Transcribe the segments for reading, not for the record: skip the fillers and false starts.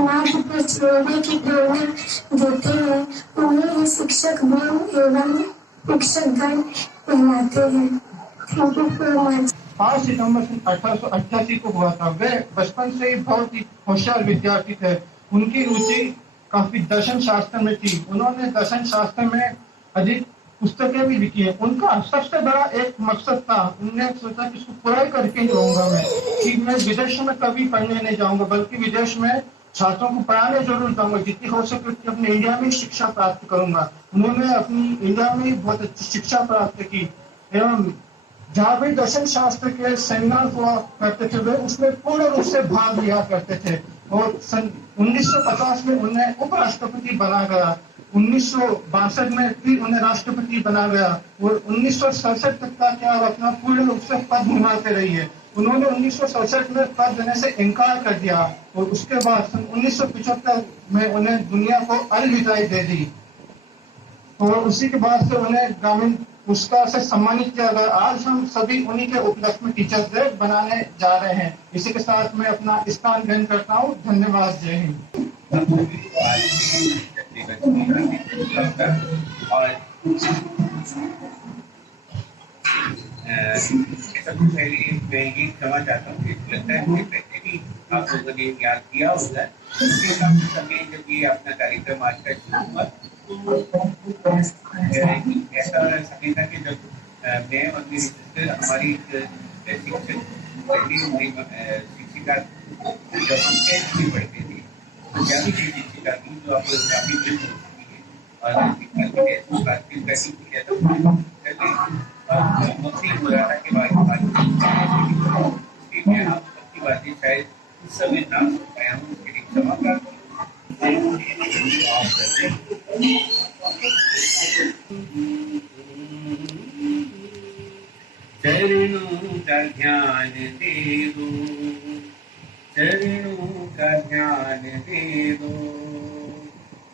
अनाथ पर छोड़ने की प्रेरणा देते हैं, उन्हें ही शिक्षक गुरु एवं शिक्षकगण कहलाते हैं। Thank you so much. 5 सितंबर 1888 को हुआ था। वे बचपन से ही बहुत ही होशियार विद्यार्थी थे। उनकी रुचि काफी दर्शन शास्त्र में थी। उन्होंने दर्शन शास्त्र में अधिक पुस्तकें भी लिखी है। उनका सबसे बड़ा एक मकसद था, उन्होंने सोचा कि इसको पूरा करके ही रहूंगा मैं, कि मैं विदेश में कभी पढ़ने नहीं जाऊंगा, बल्कि विदेश में छात्रों को पढ़ाने जरूर जाऊंगा, जितनी हो सके उतनी अपने इंडिया में शिक्षा प्राप्त करूंगा। उन्होंने अपनी इंडिया में बहुत अच्छी शिक्षा प्राप्त की एवं जहाँ भी दर्शन शास्त्र के सेमिनार हुआ करते थे वे उसमें पूर्ण रूप से भाग लिया करते थे। और सन 1950 में उन्हें उपराष्ट्रपति बना गया। 1962 में फिर उन्हें राष्ट्रपति बना गया और 1967 तक का क्या अपना पूर्ण रूप से पद निभाते रही है। उन्होंने 1967 में पद देने से इनकार कर दिया और उसके बाद सन 1975 में उन्हें दुनिया को अलविदाई दे दी और उसी के बाद से उन्हें ग्रामीण पुरस्कार से सम्मानित किया गया। आज हम सभी उन्हीं के उपलक्ष्य में टीचर्स डे बनाने जा रहे हैं। इसी के साथ मैं अपना स्थान ग्रहण करता हूँ। धन्यवाद। जय हिंद। सबसे पहले मैं ये क्षमा चाहता हूँ कि लगता है कि पहले भी आप लोगों ने याद किया होगा कि काफी समय जब ये अपना कार्यक्रम आज का शुरू हुआ ऐसा समय था कि जब मैं और मेरी सिस्टर हमारी शिक्षक शिक्षिका जब हम 10th में पढ़ते थे तो ज्यादा की शिक्षिका थी जो आप काफी वृद्ध हो चुकी है और शिक्षा की नौकरी हो रहा था के बाद मैं आप सबकी बातें शायद उस समय ना सुन पाया हूँ, उसके लिए क्षमा प्रार्थना। चरणों का ध्यान दे दो, चरणों का ध्यान दे दो,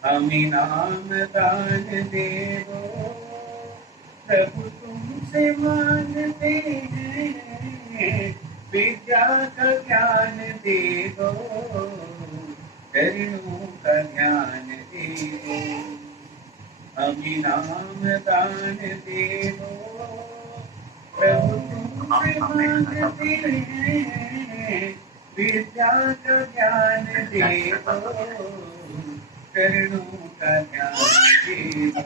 हमें नाम दान दे दो, प्रभु तुमसे मांगते हैं, विद्या का ज्ञान दे दो, चरणों का ध्यान दे दो, हमें नाम दान दे दो, प्रभु तुमसे मांगते हैं, विद्या का ज्ञान दे दो, चरणों का ज्ञान दे दो।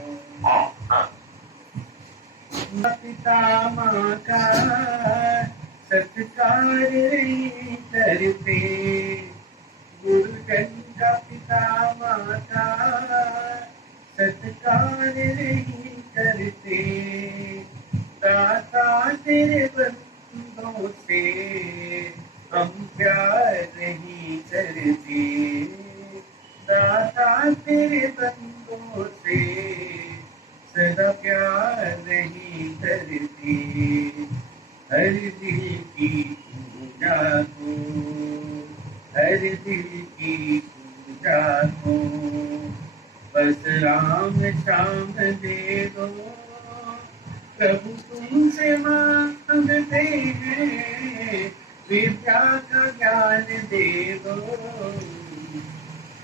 पिता माँ का सत्कार करते, गुरुजन का पिता माँ का सत्कार करते, दाता तेरे बंदों से हम प्यार नहीं करते, दाता तेरे बंदों से सदा प्यार नहीं करते, हर दिल की पूजा को, हर दिल की पूजा को, बस राम शाम दे दो, प्रभु तुमसे मांगते हैं, विद्या का ज्ञान दे दो,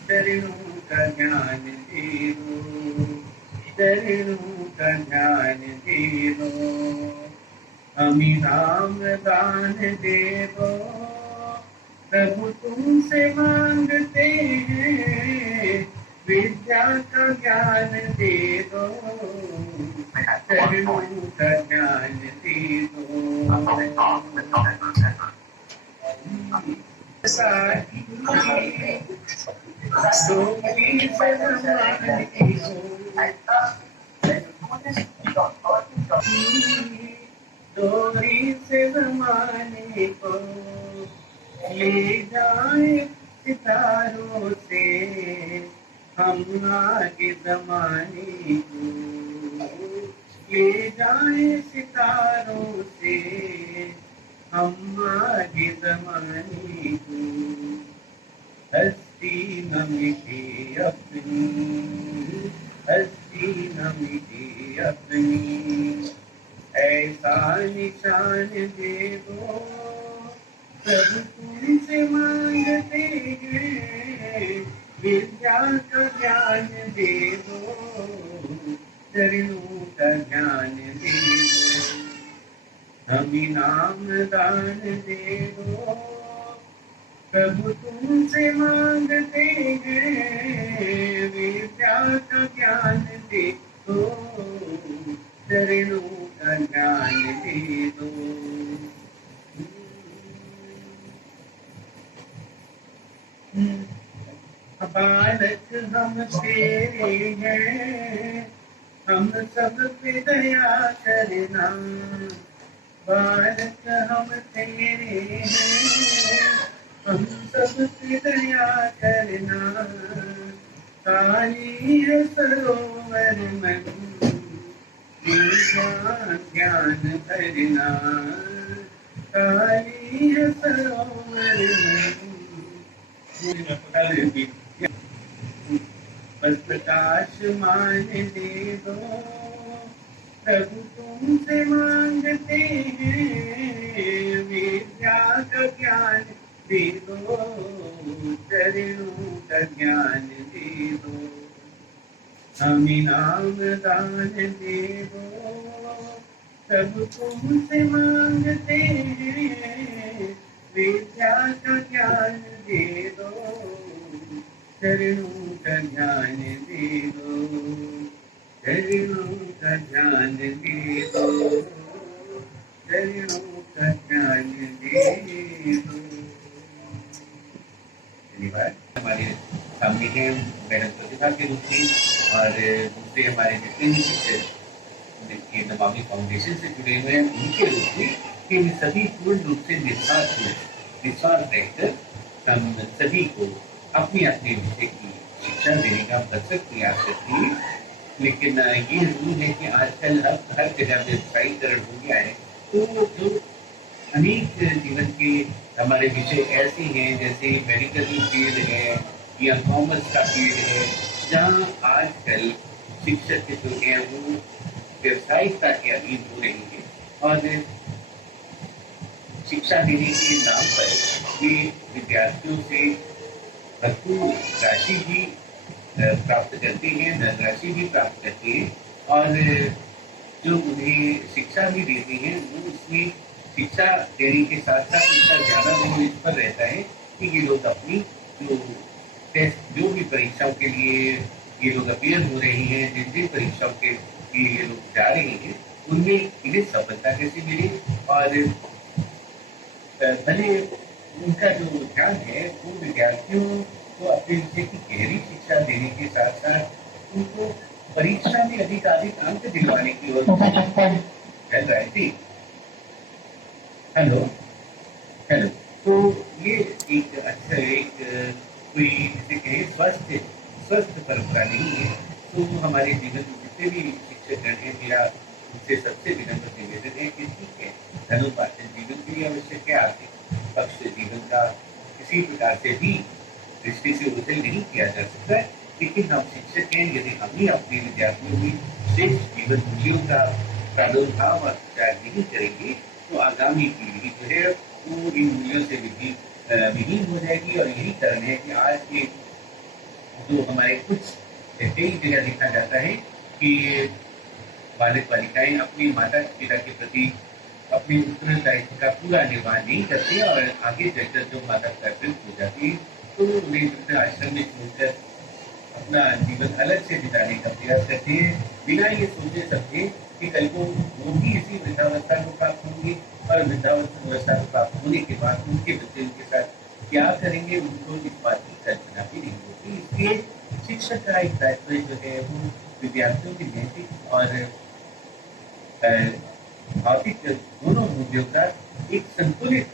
चरणों का ज्ञान दे दो, चरणों का ध्यान दे दो, हमें नाम दान दे दो, प्रभु तुमसे मांगते हैं, विद्या का ज्ञान दे दो, चरणों का ज्ञान दे दो। सारी डोरी से ज़माने को ले जाए सितारों से, हम आगे ज़माने को ले जाए सितारों से, हम आगे ज़माने को, हस्ती न मिटे अपनी, हस्ती न मिटे अपनी, ऐसा निशान दे दो, प्रभु तुमसे मांगते हैं, विद्या का ज्ञान दे दो, चरणों का ज्ञान दे दो, हमें नाम दान दे दो, प्रभु तुमसे मांगते हैं, विद्या का ज्ञान दे दो, चरणों का ज्ञान दे दो। बालक हम तेरे हैं, हम सब पे दया करना, बालक हम तेरे हैं, हम सब पे दया करना, काली है सरोवर मन, ज्ञान भरना, काली है सरोवर मन, बस प्रकाश मान दे दो, प्रभु तुमसे मांगते हैं, विद्या का ज्ञान दे दो, चरणों का ज्ञान दे दो, हमें नाम दान दे दो, प्रभु तुमसे मांगते हैं, विद्या का ज्ञान दे दो, चरणों का ज्ञान दे दो, चरणों का ज्ञान दे दो, चरणों का ज्ञान दे दो। धन्यवाद। हमारे सामने है मैडम प्रतिभा के रूप में, और दूसरे हमारे जितने भी शिक्षक जिनके नमामि फाउंडेशन से जुड़े हुए हैं उनके रूप में, कि वे सभी पूर्ण रूप से निस्वार्थ रहकर हम सभी को अपनी अपनी विषय की शिक्षा देने का भरसक प्रयास करती है। लेकिन ये जरूर है कि आजकल अब हर जगह व्यवसायीकरण हो गया है, तो जो अनेक जीवन के हमारे विषय ऐसे हैं जैसे मेडिकल फील्ड है या कॉमर्स का फील्ड है, जहाँ आजकल शिक्षक जो है वो व्यवसायिकता के अधीन हो रही है, और शिक्षा देने के नाम पर ये विद्यार्थियों से भरपूर राशि भी प्राप्त करते हैं, धनराशि भी प्राप्त करते हैं, और जो उन्हें शिक्षा भी देते हैं वो उसमें शिक्षा देने के साथ साथ उनका ज़्यादा वो इस पर रहता है कि ये लोग अपनी जो टेस्ट जो भी परीक्षाओं के लिए ये लोग अपियर हो रहे हैं, जिन जिन परीक्षाओं के लिए ये लोग जा रहे हैं, उनमें इन्हें सफलता कैसे मिले, और भले उनका जो ध्यान है वो विद्यार्थियों को अपने विषय की गहरी शिक्षा देने के साथ साथ उनको परीक्षा में अधिक अंक दिलवाने की ओर चल रहा है। हेलो हेलो, तो ये एक अच्छा एक कोई इसे कहे स्वस्थ परंपरा नहीं है। तो हमारे जीवन में जितने भी शिक्षकगण हैं, मेरा उनसे सबसे विनम्र निवेदन है कि ठीक है, धनुर्वाचन जीवन के लिए आवश्यक है, आर्थिक पक्ष जीवन का किसी प्रकार से भी दृष्टि से उदय नहीं किया जा सकता, लेकिन हम शिक्षक हैं, यदि हम ही अपने विद्यार्थियों में श्रेष्ठ जीवन मूल्यों का प्रादुर्भाव और प्रचार नहीं करेंगे तो आगामी पीढ़ी जो है वो इन मूल्यों से विहीन हो जाएगी। और यही कारण है कि आज के जो हमारे कुछ कई जगह देखा जाता है कि बालक बालिकाएं अपने माता पिता के प्रति अपने उत्तरदायित्व का पूरा निर्वाह नहीं करते, और आगे चलकर जो माता पिता हो जाती है तो उन्हें आश्रम में छोड़कर अपना जीवन अलग से बिताने का प्रयास करते हैं, बिना ये सोचे समझे कि कल को वो भी इसी वृद्धावस्था को प्राप्त होंगे, और वृद्धावस्था को प्राप्त होने के बाद उनके बच्चे उनके साथ क्या करेंगे, उनको इस बात की कल्पना भी नहीं होती। इसलिए शिक्षक का एक दायित्व जो है वो विद्यार्थियों की नैतिक और भौतिक दोनों मूल्यों का एक संतुलित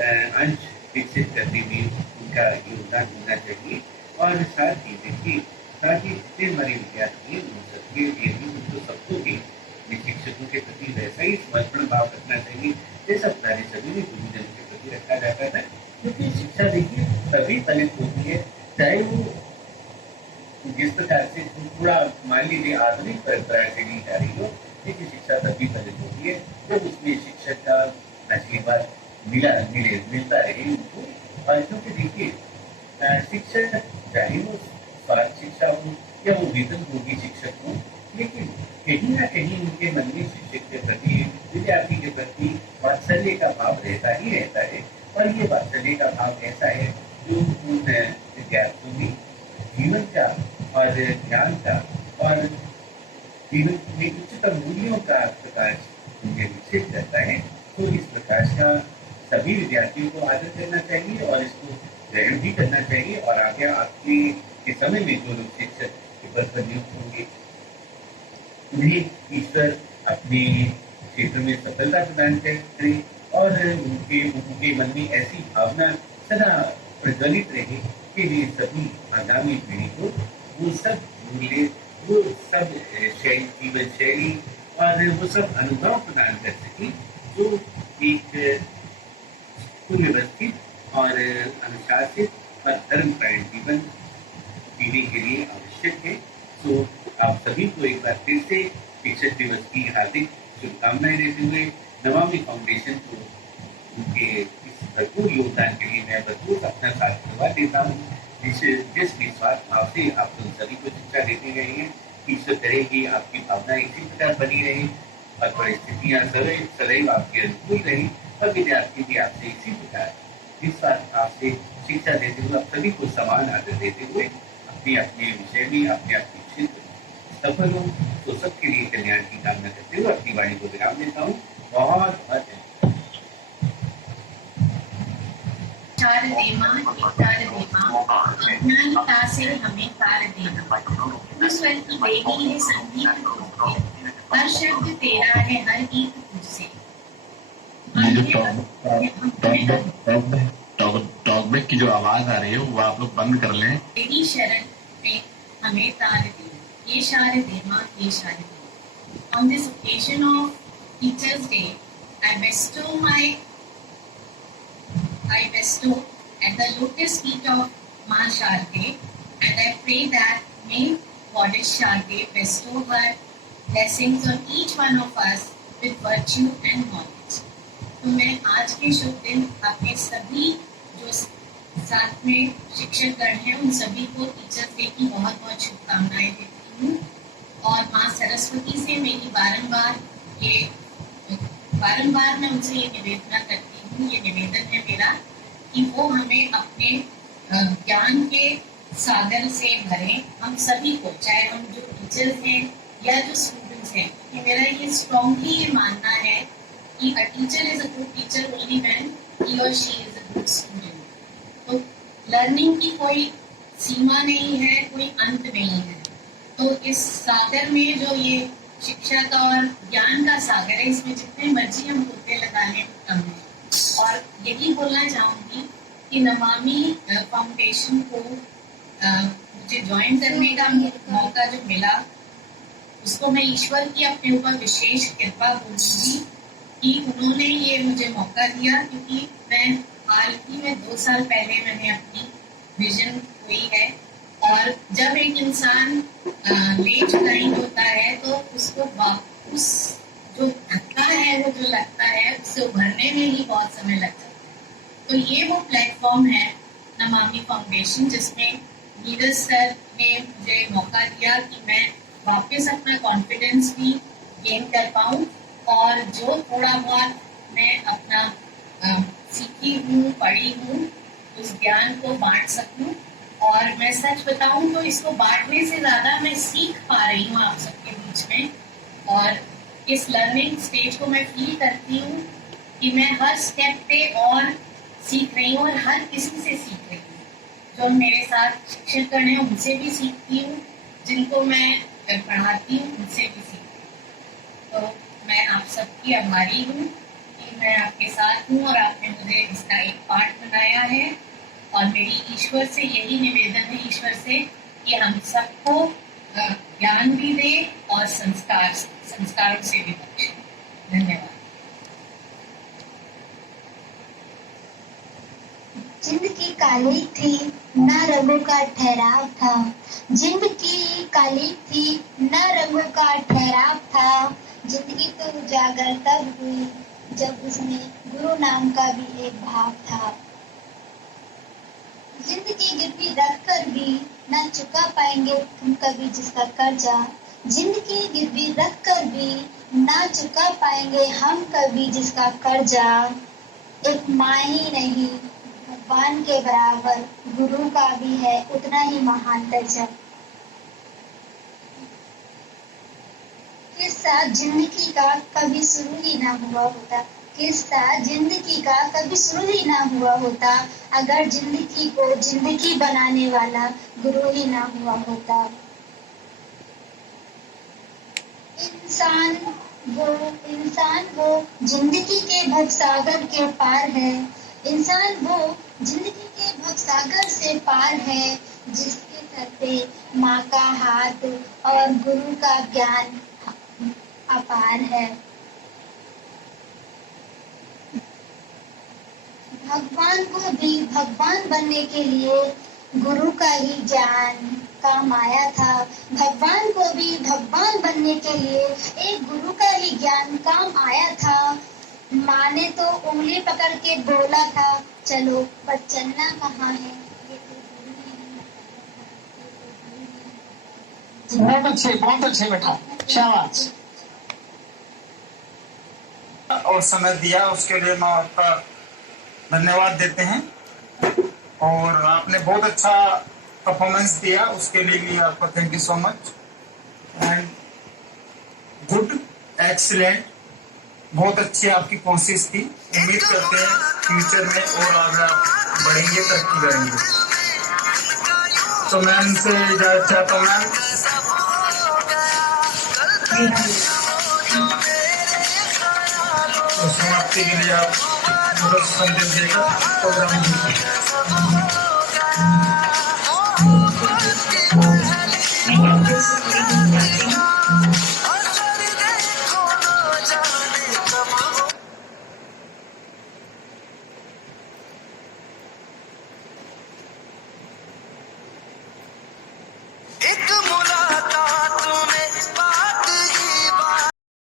अंश विकसित करने में उनका योगदान होना चाहिए। और साथ ही देखिए, साथ ही जितने हमारे विद्यार्थी हैं उन सबके लिए भी उनको सबको भी शिक्षकों के प्रति वैसा ही समर्पण भाव रखना चाहिए जैसा पुराने समय में गुरुजन के प्रति रखा जाता था, क्योंकि शिक्षा देखिए तभी फलित होती है, चाहे वो जिस प्रकार से पूरा मान लीजिए आधुनिक परंपरा से ली जा रही हो, लेकिन शिक्षा तभी फलित होती है जब उसमें शिक्षक का आशीर्वाद मिलता रहे उनको। और क्योंकि देखिए शिक्षक चाहे वो स्वास्थ्य शिक्षा हो या वो वेतनभोगी शिक्षक हो, लेकिन कहीं ना कहीं उनके मन में शिक्षक के प्रति, विद्यार्थी के प्रति वात्सल्य का भाव रहता ही रहता है। और ये वात्सल्य का भाव ऐसा है जो उन विद्यार्थियों में जीवन का और ज्ञान का और जीवन में उच्चतम मूल्यों का प्रकाश उनमें विकसित करता है। तो इस प्रकाश का सभी विद्यार्थियों को आदर करना चाहिए और इसको ग्रहण भी करना चाहिए। और आगे आपके के समय में जो लोग शिक्षक के पद पर नियुक्त होंगे, उन्हें ईश्वर अपने क्षेत्र में सफलता प्रदान करें और उनके मन में ऐसी भावना सदा प्रज्वलित रहे कि वे सभी आगामी पीढ़ी को वो सब मूल्य, वो सब जीवन शैली और वो सब अनुभव प्रदान कर सके जो एक सुव्यवस्थित और अनुशासित और धर्मपरायण जीवन जीने के लिए आवश्यक है। तो आप सभी को एक बार फिर से शिक्षक दिवस की हार्दिक शुभकामनाएं देते हुए नमामि फाउंडेशन को उनके इस भरपूर योगदान के लिए मैं भरपूर अपना साथ धन्यवाद देता हूँ। जिस निस्वार्थ भाव से आप लोग सभी को शिक्षा देते रहे हैं, ईश्वर करे कि आपकी भावना इसी प्रकार बनी रहे और परिस्थितियाँ सदैव आपके अनुकूल रही और विद्यार्थी भी आपसे इसी प्रकार निस्वार्थ भाव से शिक्षा देते हुए आप सभी को समान आदर देते हुए अपने अपने विषय में अपने अपने क्षेत्र सफल हो। तो सबके लिए कल्याण की कामना करते हुए अपनी वाणी को विराम देता हूँ। बहुत बहुत अज्ञानता से हमें तार देना, स्वर की बेटी है संगीत तुझसे, हर शब्द तेरा है हर गीत तुझसे। टॉकबैक की जो आवाज आ रही है वो आप लोग बंद कर लें। तेरी शरण में हमें तार देना, ये शारदे माँ ये शारदे। On this occasion of Teachers' Day, I bestow at the lotus feet of Ma Sharde, and I pray that may Goddess Sharde bestow her blessings on each one of us with virtue and knowledge. तो मैं आज के शुभ दिन आपके सभी जो साथ में शिक्षक गण हैं उन सभी को टीचर्स डे की बहुत बहुत शुभकामनाएं देती हूँ। और माँ सरस्वती से मेरी बारंबार मैं उनसे ये निवेदना करती हूँ, ये निवेदन है मेरा कि वो हमें अपने ज्ञान के सागर से भरें, हम सभी को, चाहे हम जो टीचर्स हैं या जो स्टूडेंट्स हैं। कि मेरा ये स्ट्रांगली ये मानना है कि a teacher is a good teacher only when he or she is a good student. तो लर्निंग की कोई सीमा नहीं है, कोई अंत नहीं है। तो इस सागर में जो ये शिक्षा का और ज्ञान का सागर है, इसमें जितने मर्जी हम गोते लगा लें कम है। और यही बोलना चाहूँगी कि नमामि फाउंडेशन को मुझे ज्वाइन करने का मौका जो मिला, उसको मैं ईश्वर की अपने ऊपर विशेष कृपा बोलूँगी कि उन्होंने ये मुझे मौका दिया। क्योंकि मैं हाल ही में 2 साल पहले मैंने अपनी विजन हुई है, और जब एक इंसान लेट टाइम होता है तो उसको वापस जो धक्का है, वो जो लगता है, उससे उभरने में ही बहुत समय लगता है। तो ये वो प्लेटफॉर्म है नमामि फाउंडेशन, जिसमें नीरज सर ने मुझे मौका दिया कि मैं वापस अपना कॉन्फिडेंस भी गेन कर पाऊँ और जो थोड़ा बहुत मैं अपना सीखी हूँ, पढ़ी हूँ, उस ज्ञान को बांट सकूँ। और मैं सच बताऊँ तो इसको बांटने से ज़्यादा मैं सीख पा रही हूँ आप सबके बीच में। और इस लर्निंग स्टेज को मैं फील करती हूँ कि मैं हर स्टेप पे और सीख रही हूँ और हर किसी से सीख रही हूँ। जो मेरे साथ शिक्षकगण हैं उनसे भी सीखती हूँ, जिनको मैं पढ़ाती हूँ उनसे भी सीखती हूँ। तो मैं आप सबकी आभारी हूँ कि मैं आपके साथ हूँ और आपने मुझे इसका एक पार्ट बनाया है। और मेरी ईश्वर से यही निवेदन है, ईश्वर से, कि हम सबको ज्ञान भी दे और संस्कारों से भी बख्शे। धन्यवाद। जिंदगी काली थी न रंगों का ठहराव था, जिंदगी काली थी न रंगों का ठहराव था। जिंदगी तो उजागर तब हुई जब उसमें गुरु नाम का भी एक भाव था। जिंदगी गिरवी रख कर भी न चुका पाएंगे तुम कभी जिसका कर्जा। जिंदगी गिरवी रख कर भी न चुका पाएंगे हम कभी जिसका कर्जा। एक माँ ही नहीं भगवान के बराबर गुरु का भी है उतना ही महान दर्जा। किस्सा जिंदगी का कभी शुरू ही ना हुआ होता। किस्सा जिंदगी का कभी शुरू ही ना हुआ होता अगर जिंदगी को जिंदगी बनाने वाला गुरु ही ना हुआ होता। इंसान वो जिंदगी के भवसागर के पार है। इंसान वो जिंदगी के भवसागर से पार है जिसके सर पे माँ का हाथ और गुरु का ज्ञान अपार है। भगवान को भी भगवान बनने के लिए गुरु का ही ज्ञान काम आया था। भगवान को भी भगवान बनने के लिए एक गुरु का ही ज्ञान काम आया था। माँ ने तो उंगली पकड़ के बोला था चलो पर चलना कहाँ है। बहुत अच्छे बेटा, शाबाश। और समय दिया उसके लिए मैं आपका धन्यवाद देते हैं और आपने बहुत अच्छा परफॉर्मेंस दिया उसके लिए भी आपका thank you so much. And good, excellent, बहुत अच्छी आपकी कोशिश थी। उम्मीद करते हैं फ्यूचर में और आगे आप बढ़ेंगे, तरक्की करेंगे। तो मैं इनसे इजाजत चाहता हूँ मैम। तो समाप्ति के लिए आप संदेश देगा प्रोग्राम।